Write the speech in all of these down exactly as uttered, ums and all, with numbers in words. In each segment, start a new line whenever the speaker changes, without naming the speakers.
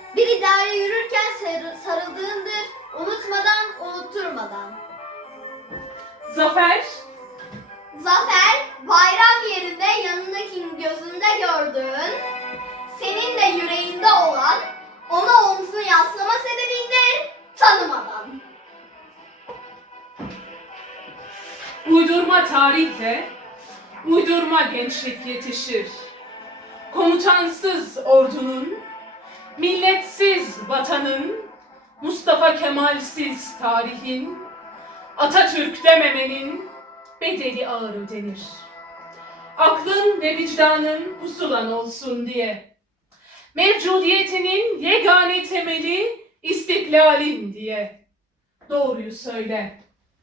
Bir ideale yürürken sarı- sarıldığındır, unutmadan, unutturmadan.
Zafer,
Zafer, bayram yerinde yanındakinin gözünde gördüğün, senin de yüreğinde olan, ona omzunu yaslama sebebindir, tanımadan.
uydurma tarihle, uydurma gençlik yetişir. Komutansız ordunun, milletsiz vatanın, Mustafa Kemal'siz tarihin, Atatürk dememenin bedeli ağır ödenir. Aklın ve vicdanın pusulan olsun diye. Mevcudiyetinin yegane temeli istiklalin diye. Doğruyu söyle.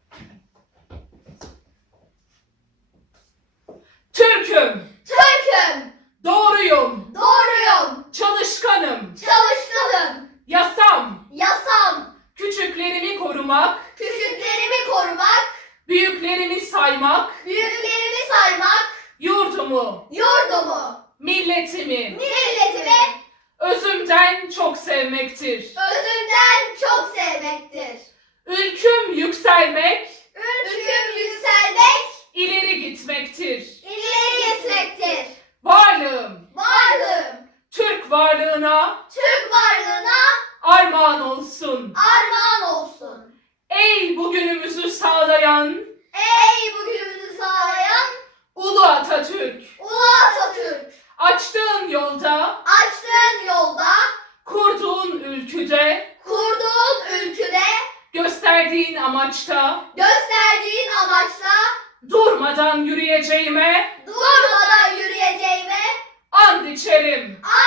Türk'üm,
Türk'üm,
doğruyum,
doğruyum,
çalışkanım,
çalışkanım,
yasam,
yasam,
küçüklerimi korumak,
küçüklerimi korumak,
büyüklerimi saymak,
büyüklerimi saymak,
yurdumu,
yurdumu,
milletimi,
milletimi
özümden çok sevmektir.
özümden çok sevmektir.
Ülküm yükselmek,
Ülküm yükselmek,
ileri gitmektir.
ileri gitmektir.
Varlığım,
Varlığım,
Türk varlığına
Türk varlığına
armağan olsun.
armağan olsun.
Ey bugünümüzü sağlayan
Ey bugünümüzü sağlayan
Ulu Atatürk,
Ulu Atatürk,
açtığın yolda,
açtığın yolda,
kurduğun ülküde,
kurduğun ülküde,
gösterdiğin amaçta,
gösterdiğin amaçta
durmadan yürüyeceğime
durmadan yürüyeceğime
and içerim.
and